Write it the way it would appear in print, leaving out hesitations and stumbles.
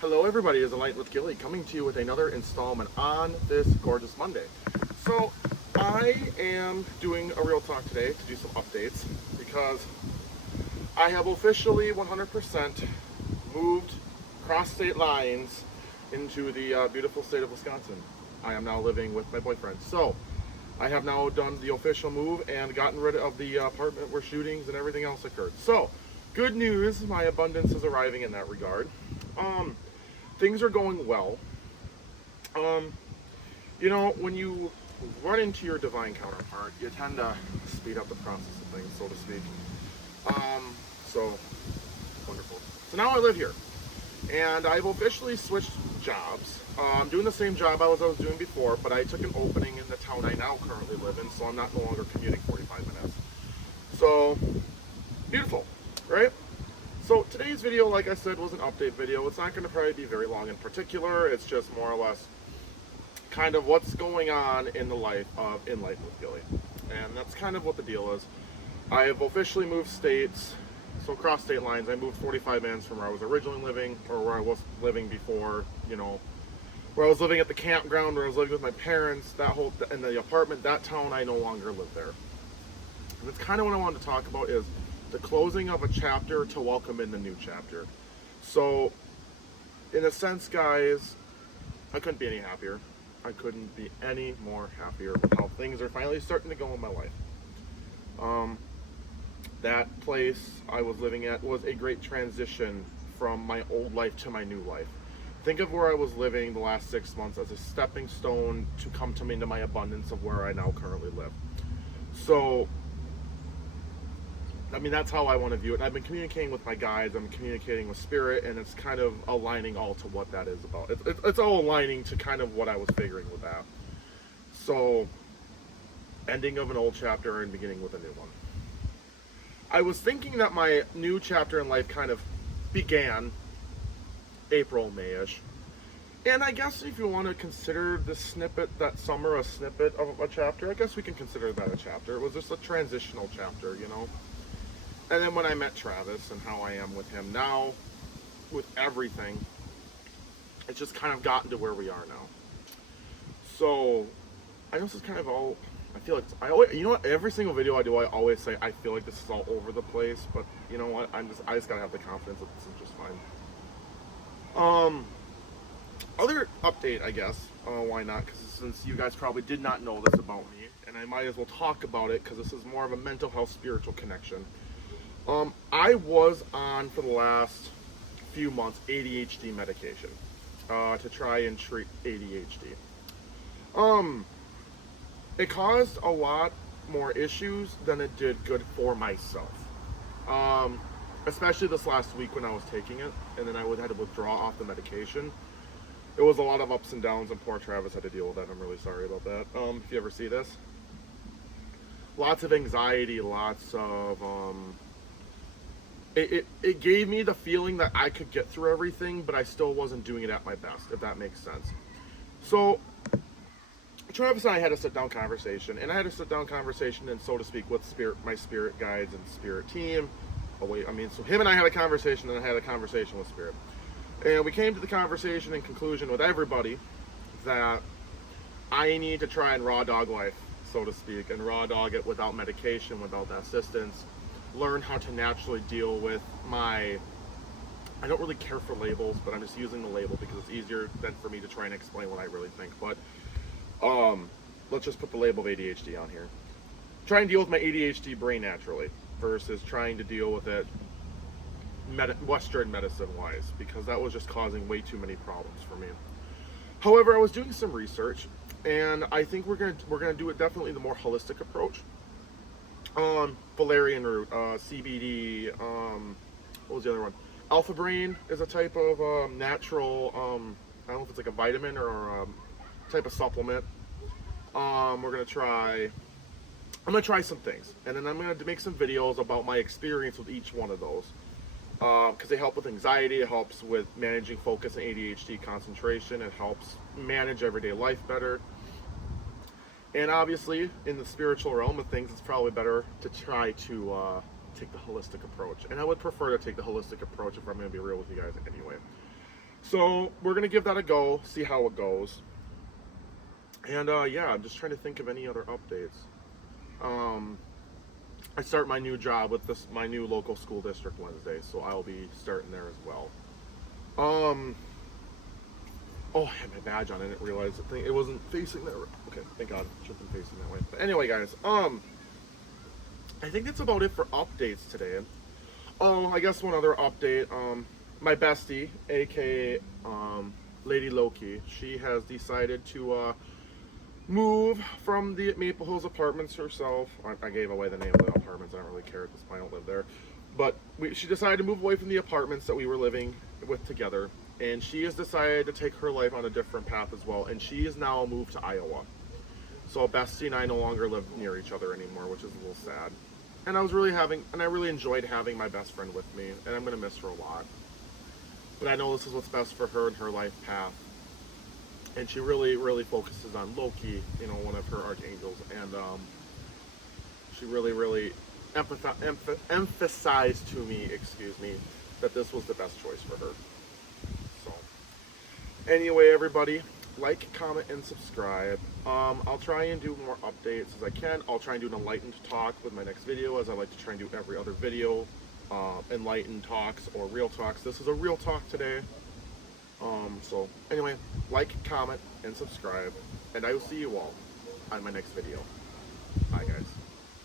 Hello everybody, it's Light with Gilly coming to you with another installment on this gorgeous Monday. So I am doing a real talk today to do some updates because I have officially 100% moved across state lines into the beautiful state of Wisconsin. I am now living with my boyfriend. So I have now done the official move and gotten rid of the apartment where shootings and everything else occurred. So good news, my abundance is arriving in that regard. Things are going well. Um, when you run into your divine counterpart, you tend to speed up the process of things, so to speak. So wonderful. So now I live here, and I've officially switched jobs. I'm doing the same job I was doing before, but I took an opening in the town I now currently live in, so I'm not no longer commuting 45 minutes. So beautiful, right? So today's video, like I said, was an update video. It's not going to probably be very long in particular. It's just more or less kind of what's going on in life with Gilly. And that's kind of what the deal is. I have officially moved states, so across state lines. I moved 45 minutes from where I was originally living, or where I was living before, where I was living at the campground, where I was living with my parents, in the apartment, that town, I no longer live there. And that's kind of what I wanted to talk about is the closing of a chapter to welcome in the new chapter. So, in a sense, guys, I couldn't be any happier. I couldn't be any more happier with how things are finally starting to go in my life. That place I was living at was a great transition from my old life to my new life. Think of where I was living the last 6 months as a stepping stone to come to me into my abundance of where I now currently live. So, that's how I want to view it. And I've been communicating with my guides, I'm communicating with Spirit, and it's kind of aligning all to what that is about. It's all aligning to kind of what I was figuring with that. So, ending of an old chapter and beginning with a new one. I was thinking that my new chapter in life kind of began April, May-ish. And I guess if you want to consider this snippet, that summer, a snippet of a chapter, I guess we can consider that a chapter. It was just a transitional chapter, And then when I met Travis and how I am with him now, with everything, it's just kind of gotten to where we are now. So, I know this is kind of all, I feel like, every single video I do, I always say, I feel like this is all over the place, but you know what, I just gotta have the confidence that this is just fine. Other update, I guess, why not, because since you guys probably did not know this about me, and I might as well talk about it, because this is more of a mental health, spiritual connection. I was on, for the last few months, ADHD medication, to try and treat ADHD. It caused a lot more issues than it did good for myself. Especially this last week when I was taking it, and then I had to withdraw off the medication. It was a lot of ups and downs, and poor Travis had to deal with that. I'm really sorry about that. If you ever see this. Lots of anxiety, lots of, It gave me the feeling that I could get through everything, but I still wasn't doing it at my best, if that makes sense. So, Travis and I had a sit-down conversation, and I had a sit-down conversation, and so to speak, with my spirit guides and spirit team. So him and I had a conversation, and I had a conversation with Spirit. And we came to the conversation and conclusion with everybody that I need to try and raw dog life, so to speak, and raw dog it without medication, without assistance. Learn how to naturally deal with I don't really care for labels, but I'm just using the label because it's easier than for me to try and explain what I really think. But let's just put the label of ADHD on here. Try and deal with my ADHD brain naturally versus trying to deal with it Western medicine wise, because that was just causing way too many problems for me. However, I was doing some research, and I think we're gonna do it definitely the more holistic approach. Valerian root, CBD, what was the other one? Alpha Brain is a type of natural, I don't know if it's like a vitamin or a type of supplement. I'm gonna try some things, and then I'm gonna make some videos about my experience with each one of those. Because they help with anxiety, it helps with managing focus and ADHD concentration, it helps manage everyday life better. And obviously, in the spiritual realm of things, it's probably better to try to take the holistic approach. And I would prefer to take the holistic approach if I'm going to be real with you guys anyway. So we're gonna give that a go, see how it goes. And yeah, I'm just trying to think of any other updates. I start my new job with my new local school district Wednesday, so I'll be starting there as well. Oh, I had my badge on. I didn't realize it wasn't facing that. Okay, thank God, it should have been facing that way. But anyway, guys, I think that's about it for updates today. Oh, I guess one other update. My bestie, aka Lady Loki, she has decided to move from the Maple Hills apartments herself. I gave away the name of the apartments. I don't really care at this point. I don't live there. But she decided to move away from the apartments that we were living with together. And she has decided to take her life on a different path as well. And she is now moved to Iowa. So Bestie and I no longer live near each other anymore, which is a little sad. And I really enjoyed having my best friend with me. And I'm going to miss her a lot. But I know this is what's best for her and her life path. And she really, really focuses on Loki, one of her archangels. And she really, really emphasized to me, that this was the best choice for her. So, anyway, everybody, like, comment, and subscribe. I'll try and do more updates as I can. I'll try and do an enlightened talk with my next video, as I like to try and do every other video. Enlightened talks or real talks. This is a real talk today. So anyway, like, comment, and subscribe, and I will see you all on my next video. Bye, guys.